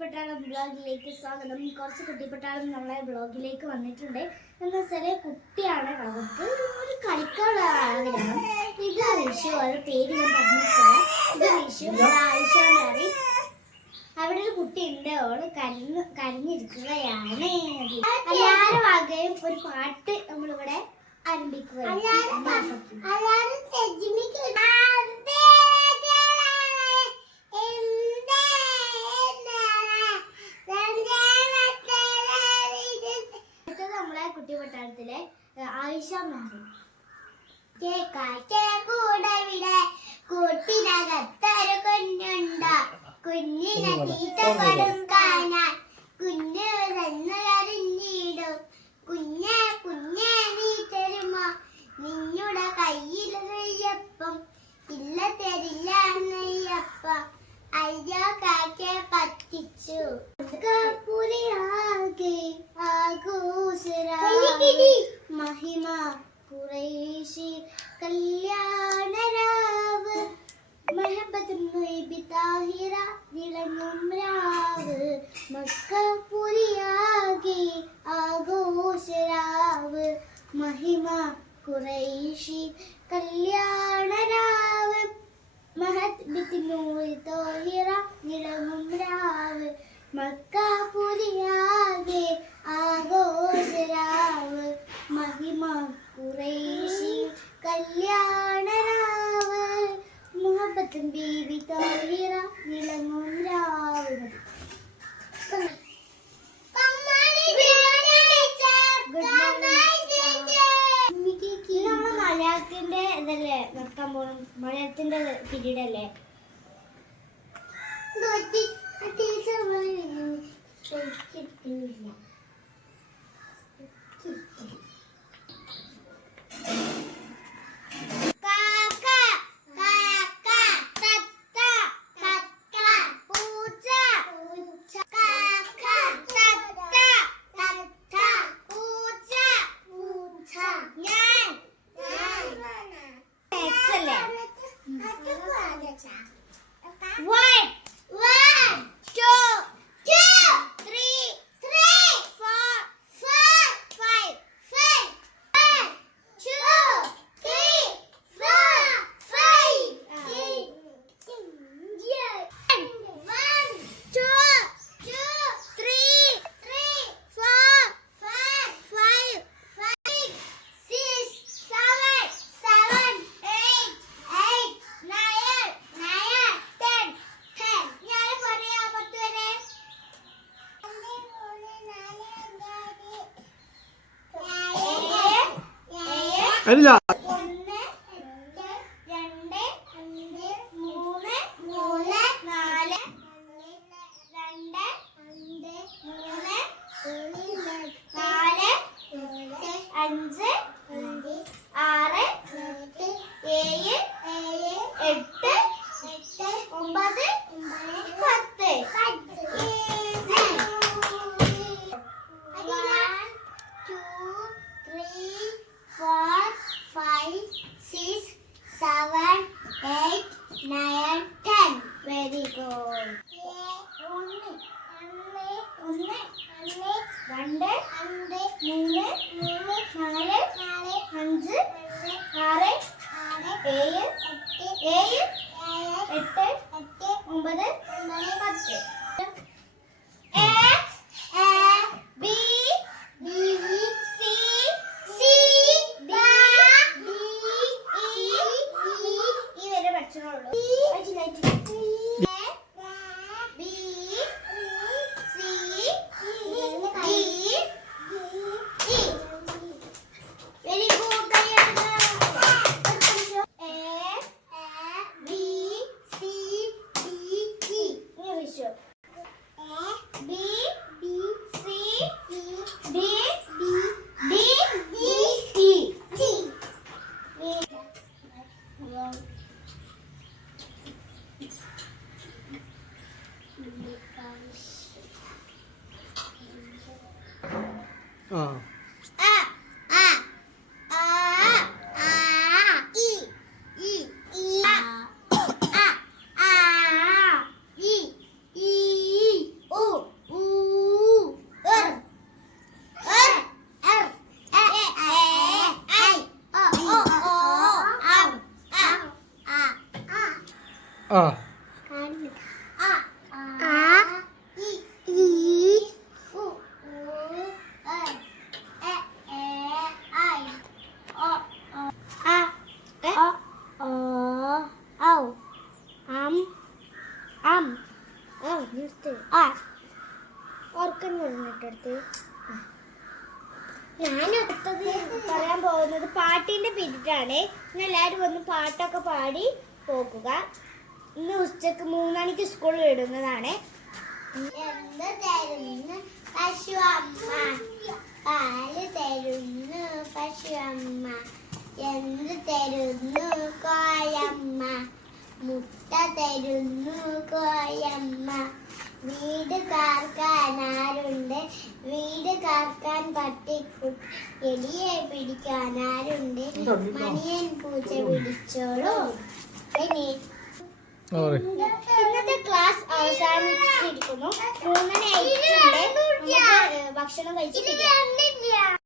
കുട്ടിപ്പട്ടാളം ബ്ലോഗിലേക്ക് സ്വാഗതം. കുറച്ച് കുട്ടിപ്പട്ടാളം നമ്മളെ ബ്ലോഗിലേക്ക് വന്നിട്ടുണ്ട്. എന്ന് വെച്ചാൽ കുട്ടിയാണ്, അവർക്ക് ഒരു കളിക്കാനുള്ള ആഗ്രഹം. ഇത് വിഷു, അത് പേര് ഞാൻ പറഞ്ഞിട്ടില്ല. ഇത് വിഷു, ആയിഷാറി. അവിടെ ഒരു കുട്ടി ഉണ്ട്, അവള് കരഞ്ഞിരിക്കുകയാണ്. എല്ലാവരും വകയും ഒരു പാട്ട് നമ്മളിവിടെ ആരംഭിക്കുകയാണ്. കുട്ടിപ്പട്ടാളത്തിലെ ആയിഷ മാറി കൂട്ടിനകത്തൊരു കുഞ്ഞുണ്ട, കുഞ്ഞിനെ തീറ്റ കൊടുക്കാനാൻ കുഞ്ഞു അറിഞ്ഞിടും. കുഞ്ഞെ കുഞ്ഞെ നീ തരുമോ നിന്നുടെ കയ്യിൽ നെയ്യപ്പം? ഇല്ല തരില്ല നെയ്യപ്പം, അയ്യോ കാക്കെ പറ്റിച്ചു. മഹിമ ഖുറൈശി കല്യാണരാവ്, മഹബത്തുഹിറ വിളങ്ങും രാവ്, മക്കപുരിയാകെ ആഘോഷരാവ്. മഹിമ ഖുറൈശി കല്യാണരാവ്, മഹബത്തുഹിറ വിളങ്ങും രാവ്, മക്കപുരിയാകെ ആഘോഷരാവ്. മഹിമ ഖുറൈശി കല്യാണരാവ്, മുഹബത്തും ബീവി താഹിറ വിളങ്ങും രാവ്. നമ്മൾ മലയാളത്തിന്റെ ഇതല്ലേ നടക്കാൻ പോകണം, മലയാളത്തിന്റെ പീരീഡ് അല്ലേ? അല്ല Very good. രണ്ട് മൂന്ന് നാല് അഞ്ച് ആറ് ഏഴ് എട്ട് ഒമ്പത് പത്ത്. ഈ വരെ പഠിച്ചോളൂ. ആ ഓർക്കൻ പറഞ്ഞിട്ടെടുത്ത് ഞാൻ അടുത്തത് പറയാൻ പോകുന്നത് പാട്ടിന്റെ പീരീഡാണ്. ഇന്ന് എല്ലാവരും വന്ന് പാട്ടൊക്കെ പാടി പോകുക. ഇന്ന് ഉച്ചക്ക് 3 മണിക്ക് സ്കൂളിൽ വിടുന്നതാണ്. എന്ത് തരുന്നു പശു അമ്മ, പാല് തരുന്നു പശു അമ്മ, എന്ത് തരുന്നു കോയമ്മ, മുട്ട തരുന്നു കോയമ്മ, വീട് കാർക്കാൻ ആരുണ്ട്, വീട് കാർക്കാൻ പട്ടിക്കുട്ടി, എലിയെ പിടിക്കാൻ ആരുണ്ട്, മണിയൻ പൂച്ച പിടിച്ചോളൂ. ഇന്നത്തെ ക്ലാസ് അവസാനിച്ചിരിക്കുന്നു. 3 മണി ആയിട്ടുണ്ട്. ഭക്ഷണം കഴിച്ചിട്ടില്ല.